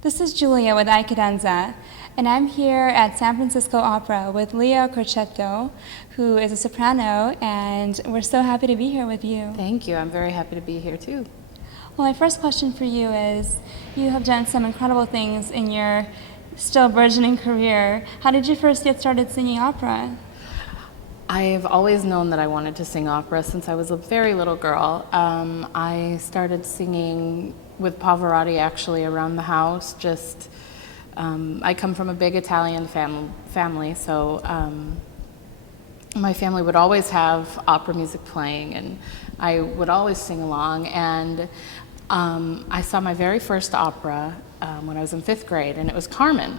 This is Julia with iCadenza, and I'm here at San Francisco Opera with Leah Crocetto, who is a soprano, and we're so happy to be here with you. Thank you. I'm very happy to be here too. Well, my first question for you is, you have done some incredible things in your still burgeoning career. How did you first get started singing opera? I've always known that I wanted to sing opera since I was a very little girl. I started singing with Pavarotti actually around the house. I come from a big Italian family, so my family would always have opera music playing, and I would always sing along. And I saw my very first opera when I was in 5th grade, and it was Carmen.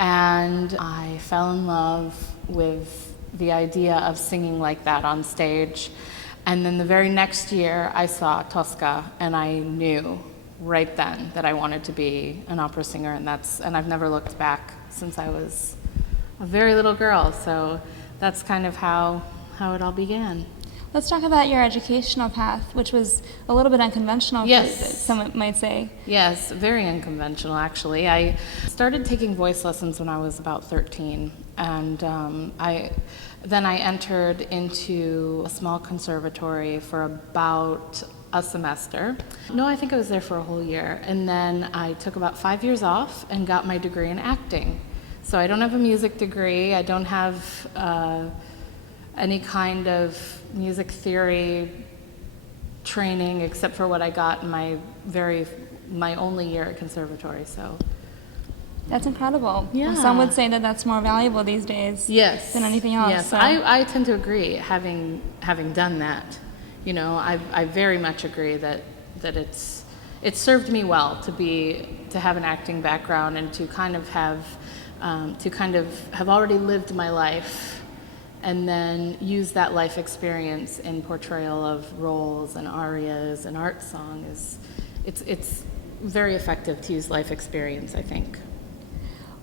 And I fell in love with the idea of singing like that on stage. And then the very next year I saw Tosca, and I knew right then that I wanted to be an opera singer, and I've never looked back since I was a very little girl. So that's kind of how it all began. Let's talk about your educational path, which was a little bit unconventional, Yes. Some might say. Yes, very unconventional actually. I started taking voice lessons when I was about 13, and then I entered into a small conservatory for about a semester. No, I think I was there for a whole year, and then I took about 5 years off and got my degree in acting. So I don't have a music degree, I don't have any kind of music theory training except for what I got in my only year at conservatory. So That's incredible. Yeah. Some would say that that's more valuable these days than anything else. Yes, So. I tend to agree, having done that. You know, I very much agree that it served me well to have an acting background and to kind of have already lived my life, and then use that life experience in portrayal of roles and arias and art song. It's very effective to use life experience, I think.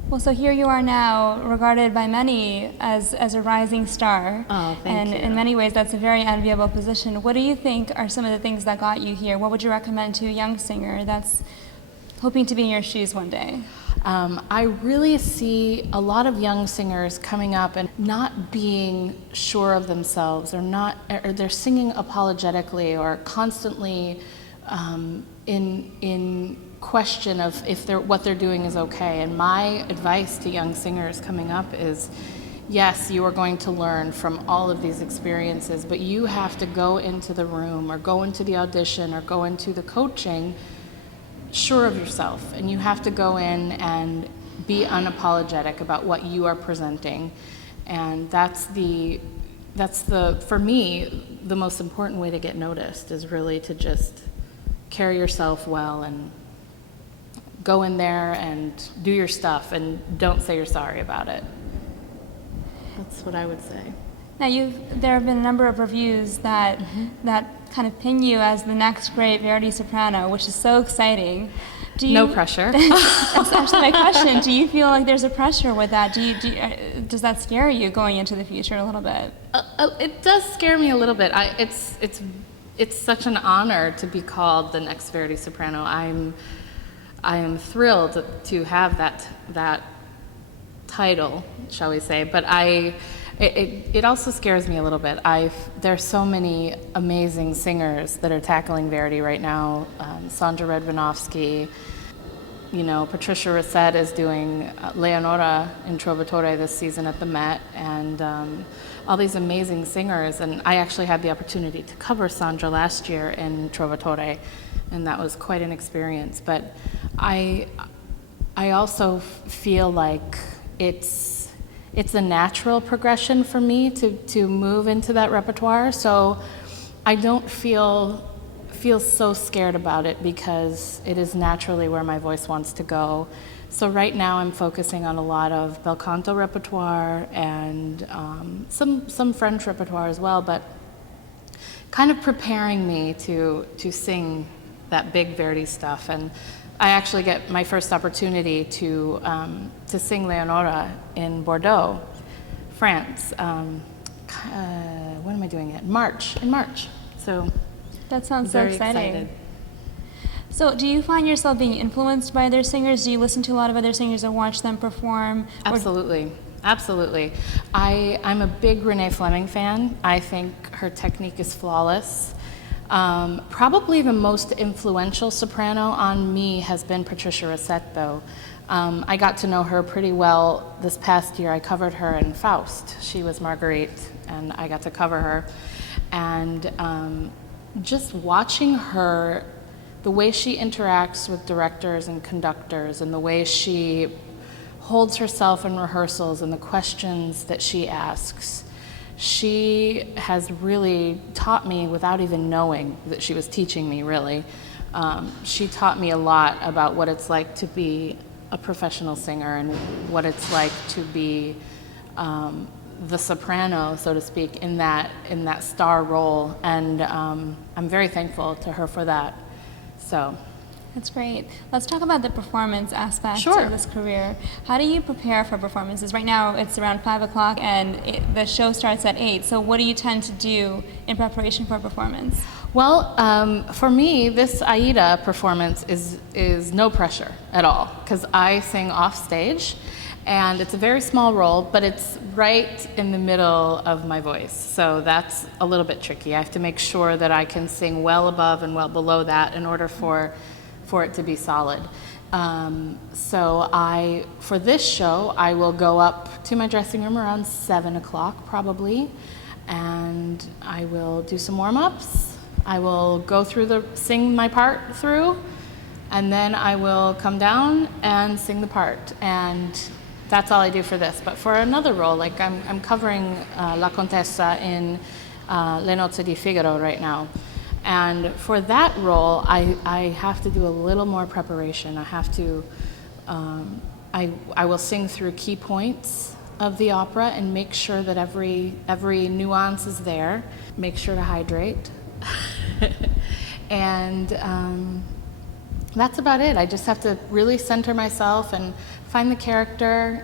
Well, so here you are now, regarded by many as a rising star. Oh, thank and you. in many ways, that's a very enviable position. What do you think are some of the things that got you here? What would you recommend to a young singer that's hoping to be in your shoes one day? I really see a lot of young singers coming up and not being sure of themselves, or they're singing apologetically, or constantly in question of if what they're doing is okay. And my advice to young singers coming up is, yes, you are going to learn from all of these experiences, but you have to go into the room or go into the audition or go into the coaching sure of yourself, and you have to go in and be unapologetic about what you are presenting. And that's for me, the most important way to get noticed is really to just carry yourself well and go in there and do your stuff and don't say you're sorry about it. That's what I would say. Now, there have been a number of reviews that kind of pin you as the next great Verdi soprano, which is so exciting. No pressure. That's actually my question. Do you feel like there's a pressure with that? Does that scare you going into the future a little bit? It does scare me a little bit. It's such an honor to be called the next Verdi soprano. I am thrilled to have that title, shall we say, but it also scares me a little bit. There's so many amazing singers that are tackling Verdi right now. Sandra Redvanovsky, Patricia Racette is doing Leonora in Trovatore this season at the Met, and all these amazing singers. And I actually had the opportunity to cover Sandra last year in Trovatore, and that was quite an experience. But I also feel like it's a natural progression for me to move into that repertoire, so I don't feel so scared about it because it is naturally where my voice wants to go. So right now I'm focusing on a lot of bel canto repertoire and some French repertoire as well, but kind of preparing me to sing that big Verdi stuff. And I actually get my first opportunity to sing Leonora in Bordeaux, France. When am I doing it? In March. So that sounds so exciting. Excited. So do you find yourself being influenced by other singers? Do you listen to a lot of other singers or watch them perform? Absolutely. Absolutely. I'm a big Renee Fleming fan. I think her technique is flawless. Probably the most influential soprano on me has been Patricia Rossetto. I got to know her pretty well this past year. I covered her in Faust. She was Marguerite, and I got to cover her. And just watching her, the way she interacts with directors and conductors, and the way she holds herself in rehearsals and the questions that she asks, she has really taught me without even knowing that she was teaching me, really. She taught me a lot about what it's like to be a professional singer and what it's like to be the soprano, so to speak, in that star role. And I'm very thankful to her for that. So. That's great. Let's talk about the performance aspect Sure. of this career. How do you prepare for performances? Right now it's around 5 o'clock and the show starts at 8. So what do you tend to do in preparation for a performance? Well, for me, this Aida performance is no pressure at all, because I sing off stage, and it's a very small role, but it's right in the middle of my voice. So that's a little bit tricky. I have to make sure that I can sing well above and well below that in order for it to be solid. So for this show, I will go up to my dressing room around 7 o'clock probably, and I will do some warm-ups. I will go through sing my part through, and then I will come down and sing the part. And that's all I do for this. But for another role, like I'm covering La Contessa in Le Nozze di Figaro right now. And for that role, I have to do a little more preparation. I have to, I will sing through key points of the opera and make sure that every nuance is there. Make sure to hydrate. And that's about it. I just have to really center myself and find the character,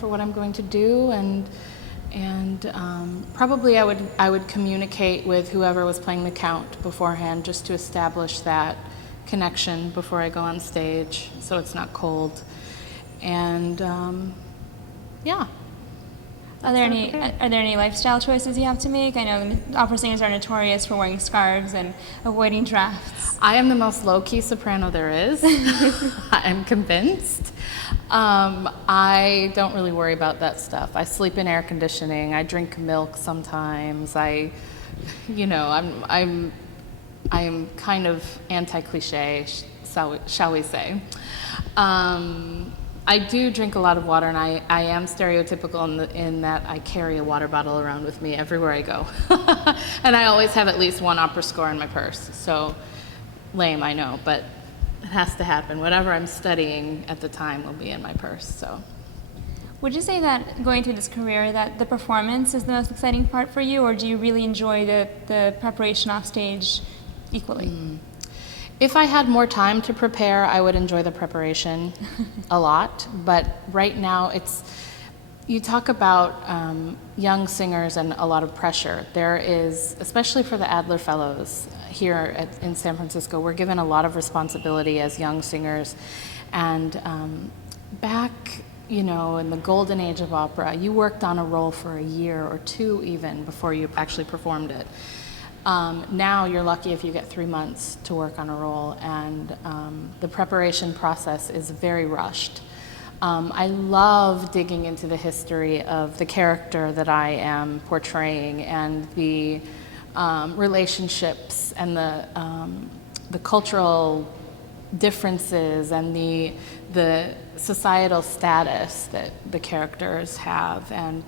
for what I'm going to do. And probably I would communicate with whoever was playing the count beforehand, just to establish that connection before I go on stage, so it's not cold. And yeah. Are there any lifestyle choices you have to make? I know opera singers are notorious for wearing scarves and avoiding drafts. I am the most low-key soprano there is. I'm convinced. I don't really worry about that stuff. I sleep in air conditioning. I drink milk sometimes. I'm kind of anti-cliche, shall we say. I do drink a lot of water, and I am stereotypical in that I carry a water bottle around with me everywhere I go. And I always have at least one opera score in my purse. So lame, I know, but it has to happen. Whatever I'm studying at the time will be in my purse. So. Would you say that going through this career that the performance is the most exciting part for you, or do you really enjoy the preparation off stage equally? If I had more time to prepare, I would enjoy the preparation a lot. But right now, you talk about young singers and a lot of pressure. There is, especially for the Adler Fellows here in San Francisco, we're given a lot of responsibility as young singers. And back, in the golden age of opera, you worked on a role for a year or two even before you actually performed it. Now you're lucky if you get 3 months to work on a role, and the preparation process is very rushed. I love digging into the history of the character that I am portraying, and the relationships and the cultural differences and the societal status that the characters have, and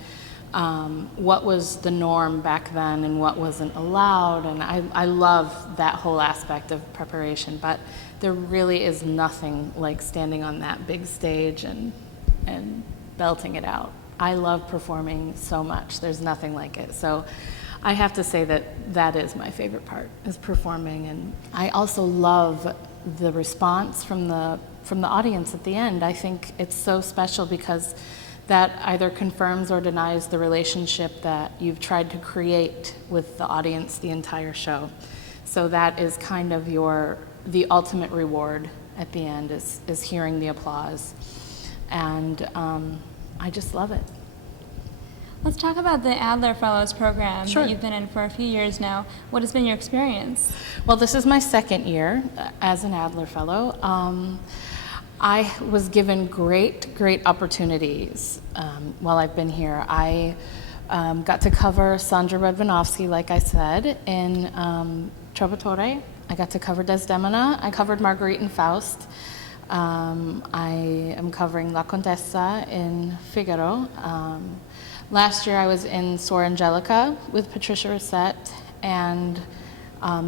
what was the norm back then and what wasn't allowed. And I love that whole aspect of preparation, but there really is nothing like standing on that big stage and belting it out. I love performing so much. There's nothing like it. So I have to say that is my favorite part, is performing. And I also love the response from the audience at the end. I think it's so special because that either confirms or denies the relationship that you've tried to create with the audience the entire show. So that is kind of the ultimate reward at the end is hearing the applause. And I just love it. Let's talk about the Adler Fellows program Sure. that you've been in for a few years now. What has been your experience? Well, this is my second year as an Adler Fellow. I was given great opportunities while I've been here. I got to cover Sandra Radvanovsky, like I said, in Trovatore. I got to cover Desdemona. I covered Marguerite and Faust. I am covering La Contessa in Figaro. Last year I was in Suor Angelica with Patricia Rosset, and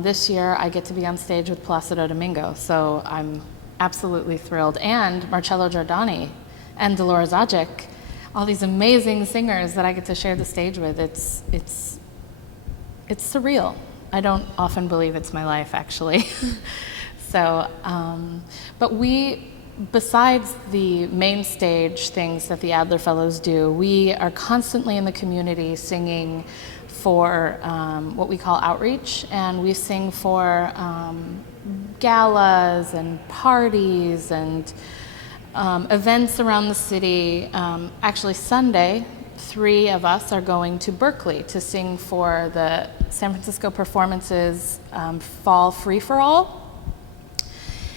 this year I get to be on stage with Placido Domingo, so I'm absolutely thrilled. And Marcello Giordani and Dolores Ajic, all these amazing singers that I get to share the stage with. It's surreal. I don't often believe it's my life, actually. So, but besides the main stage things that the Adler Fellows do, we are constantly in the community singing for what we call outreach, and we sing for galas and parties and events around the city. Actually, Sunday, 3 of us are going to Berkeley to sing for the San Francisco Performances Fall Free-for-All.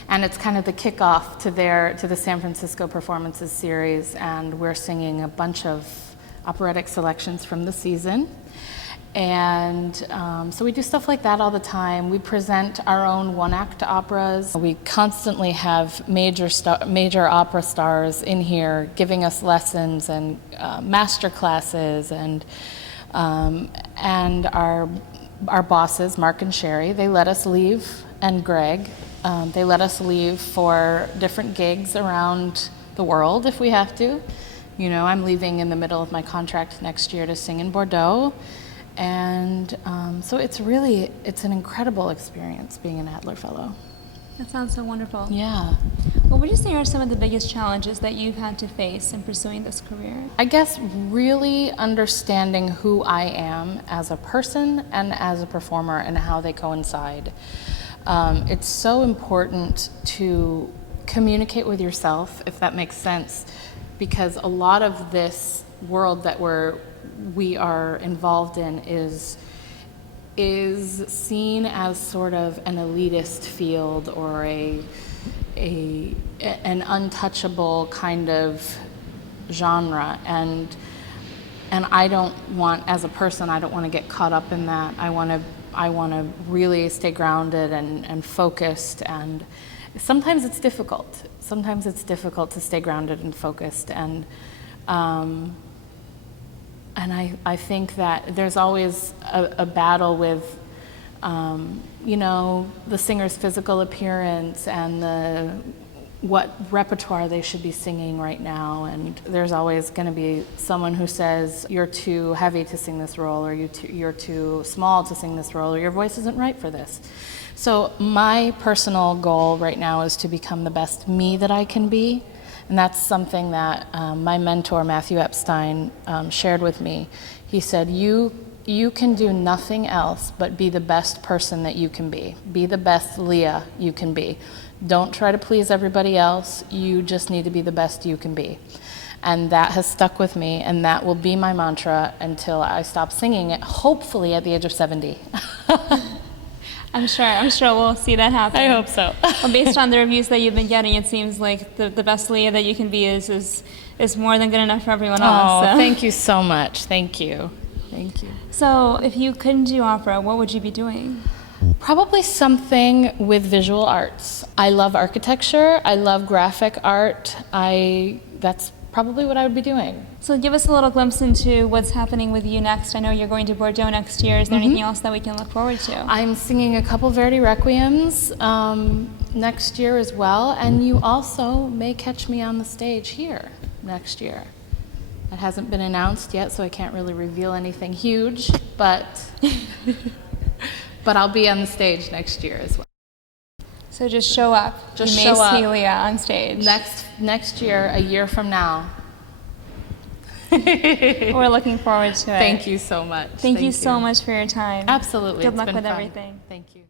And it's kind of the kickoff to the San Francisco Performances series, and we're singing a bunch of operatic selections from the season. And so we do stuff like that all the time. We present our own one-act operas. We constantly have major opera stars in here giving us lessons and master classes, and our bosses, Mark and Sherry, they let us leave, and Greg. They let us leave for different gigs around the world if we have to. You know, I'm leaving in the middle of my contract next year to sing in Bordeaux. And so it's an incredible experience being an Adler Fellow. That sounds so wonderful. Yeah. What would you say are some of the biggest challenges that you've had to face in pursuing this career? I guess really understanding who I am as a person and as a performer and how they coincide. It's so important to communicate with yourself, if that makes sense, because a lot of this world that we are involved in is seen as sort of an elitist field or an untouchable kind of genre, and I don't want, as a person, I don't want to get caught up in that. I want to really stay grounded and focused, and sometimes it's difficult. Sometimes it's difficult to stay grounded and focused, and I think that there's always a battle with, the singer's physical appearance and what repertoire they should be singing right now. And there's always going to be someone who says, you're too heavy to sing this role, or you're too small to sing this role, or your voice isn't right for this. So my personal goal right now is to become the best me that I can be. And that's something that my mentor, Matthew Epstein, shared with me. He said, you can do nothing else but be the best person that you can be. Be the best Leah you can be. Don't try to please everybody else. You just need to be the best you can be. And that has stuck with me, and that will be my mantra until I stop singing it, hopefully at the age of 70. I'm sure we'll see that happen. I hope so. Well, based on the reviews that you've been getting, it seems like the best Leah that you can be is more than good enough for everyone else. Oh, thank you so much. Thank you. Thank you. So if you couldn't do opera, what would you be doing? Probably something with visual arts. I love architecture. I love graphic art. That's probably what I would be doing. So give us a little glimpse into what's happening with you next. I know you're going to Bordeaux next year. Is there anything else that we can look forward to? I'm singing a couple Verdi Requiems next year as well, and you also may catch me on the stage here next year. It hasn't been announced yet, so I can't really reveal anything huge, but I'll be on the stage next year as well. So just show up. Just you show up. may see Leah on stage. Next year, a year from now. We're looking forward to it. Thank you so much. Thank you so much for your time. Absolutely. Good It's luck been with fun. everything. Thank you.